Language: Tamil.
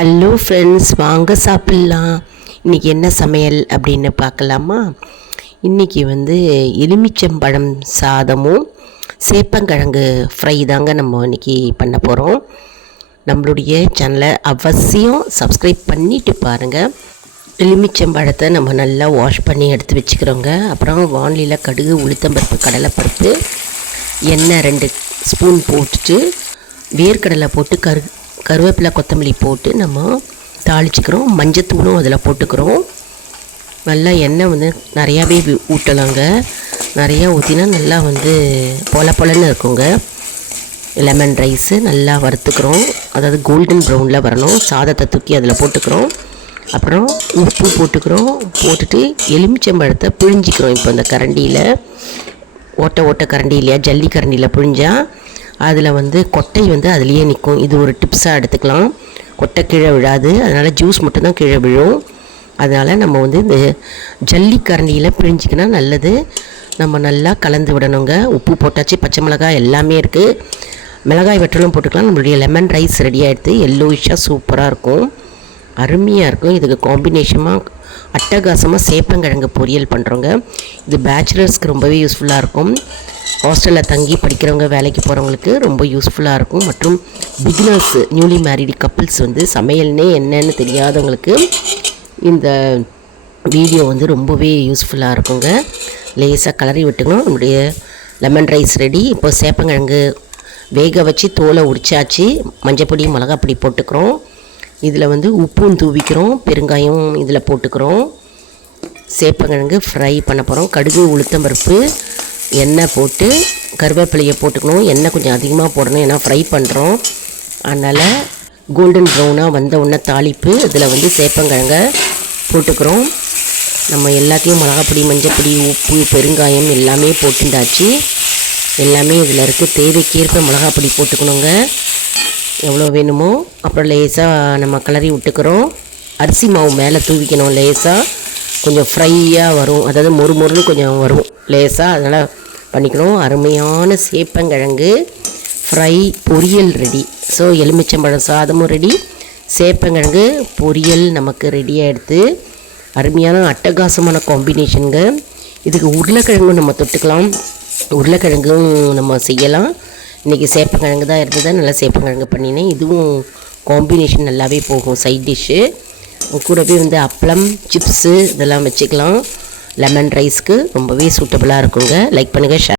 ஹலோ ஃப்ரெண்ட்ஸ், வாங்க சாப்பிட்லாம். இன்றைக்கி என்ன சமையல் அப்படின்னு பார்க்கலாமா? இன்றைக்கி எலுமிச்சம்பழம் சாதமும் சேப்பங்கிழங்கு ஃப்ரை தாங்க நம்ம இன்றைக்கி பண்ண போகிறோம். நம்மளுடைய சேனலை அவசியம் சப்ஸ்கிரைப் பண்ணிவிட்டு பாருங்கள். எலுமிச்சம்பழத்தை நம்ம நல்லா வாஷ் பண்ணி எடுத்து வச்சுக்கிறோங்க. அப்புறம் வானிலையில் கடுகு, உளுத்தம்பருப்பு, கடலைப்பருப்பு, எண்ணெய் 2 ஸ்பூன் போட்டுட்டு வேர்க்கடலை போட்டு கருவேப்பிலை, கொத்தமல்லி போட்டு நம்ம தாளிச்சிக்கிறோம். மஞ்சத்தூளும் அதில் போட்டுக்கிறோம். நல்லா எண்ணெய் நிறையாவே ஊட்டலாங்க. நிறையா ஊற்றினா நல்லா பொலன்னு இருக்குங்க. லெமன் ரைஸு நல்லா வறுத்துக்கிறோம். அதாவது கோல்டன் ப்ரௌனில் வரணும். சாதத்தை தூக்கி அதில் போட்டுக்கிறோம். அப்புறம் உப்பு போட்டுக்கிறோம். போட்டுட்டு எலுமிச்சம்பழத்தை பிழிஞ்சிக்கிறோம். இப்போ இந்த கரண்டியில், ஓட்ட கரண்டி இல்லையா, ஜல்லி கரண்டியில் பிழிஞ்சால் அதில் கொட்டை அதுலேயே நிற்கும். இது ஒரு டிப்ஸாக எடுத்துக்கலாம். கொட்டை கீழே விழாது, அதனால் ஜூஸ் மட்டும்தான் கீழே விழும். அதனால் நம்ம இந்த ஜல்லிக்கரண்டியில் பிழிஞ்சிக்கினா நல்லது. நம்ம நல்லா கலந்து விடணுங்க. உப்பு போட்டாச்சு, பச்சை மிளகாய் எல்லாமே இருக்குது. மிளகாய் வெற்றலும் போட்டுக்கலாம். நம்மளுடைய லெமன் ரைஸ் ரெடியாக எடுத்து எல்லோயிஷாக சூப்பராக இருக்கும், அருமையாக இருக்கும். இதுக்கு காம்பினேஷனாக அட்டகாசமாக சேப்பங்கிழங்கு பொரியல் பண்ணுறோங்க. இது பேச்சுலர்ஸ்க்கு ரொம்பவே யூஸ்ஃபுல்லாக இருக்கும். ஹாஸ்டலில் தங்கி படிக்கிறவங்க, வேலைக்கு போகிறவங்களுக்கு ரொம்ப யூஸ்ஃபுல்லாக இருக்கும். மற்றும் பிகினர்ஸு, நியூலி மேரிடு கப்புள்ஸ் சமையல்னே என்னன்னு தெரியாதவங்களுக்கு இந்த வீடியோ ரொம்பவே யூஸ்ஃபுல்லாக இருக்குங்க. லேசாக கலரி விட்டுக்கணும். நம்முடைய லெமன் ரைஸ் ரெடி. இப்போ சேப்பங்கிழங்கு வேக வச்சு தோலை உரிச்சாச்சு. மஞ்சப்பொடி, மிளகாப்பொடி போட்டுக்கிறோம். இதில் உப்பும் தூவிக்கிறோம். பெருங்காயம் இதில் போட்டுக்கிறோம். சேப்பங்கிழங்கு ஃப்ரை பண்ண போகிறோம். கடுகு, உளுத்தம்பருப்பு, எண்ணெய் போட்டு கருவேப்பிலையை போட்டுக்கணும். எண்ணெய் கொஞ்சம் அதிகமாக போடணும், ஏன்னா ஃப்ரை பண்ணுறோம். அதனால் கோல்டன் ப்ரௌனாக வந்த உடனே தாளிப்பு இதில் சேப்பங்கிழங்கை போட்டுக்கிறோம். நம்ம எல்லாத்தையும் மிளகாப்பொடி, மஞ்சப்பொடி, உப்பு, பெருங்காயம் எல்லாமே போட்டுண்டாச்சு. எல்லாமே இதில் இருக்குது. தேவைக்கேற்ப மிளகாப்பொடி போட்டுக்கணுங்க, எவ்வளோ வேணுமோ. அப்புறம் லேசாக நம்ம கிளறி விட்டுக்கிறோம். அரிசி மாவு மேலே தூவிக்கணும். லேசாக கொஞ்சம் ஃப்ரையாக வரும், அதாவது மொறுன்னு கொஞ்சம் வரும் லேசாக. அதனால் பண்ணிக்கணும். அருமையான சேப்பங்கிழங்கு ஃப்ரை பொரியல் ரெடி. ஸோ எலுமிச்சம்பழம் சாதமும் ரெடி, சேப்பங்கிழங்கு பொரியல் நமக்கு ரெடியாக எடுத்து அருமையான அட்டகாசமான காம்பினேஷனுங்க. இதுக்கு உருளைக்கிழங்கும் நம்ம தொட்டுக்கலாம். உருளைக்கிழங்கும் நம்ம செய்யலாம். இன்றைக்கி சேப்பங்கிழங்கு தான் இருந்தது, நல்லா சேப்பங்கிழங்கு பண்ணினேன். இதுவும் காம்பினேஷன் நல்லாவே போகும். சைட் டிஷ்ஷு கூடவே அப்பளம், சிப்ஸு இதெல்லாம் வச்சுக்கலாம். லெமன் ரைஸ்க்கு ரொம்பவே சூட்டபுளாக இருக்குங்க. லைக் பண்ணுங்கள், ஷேர்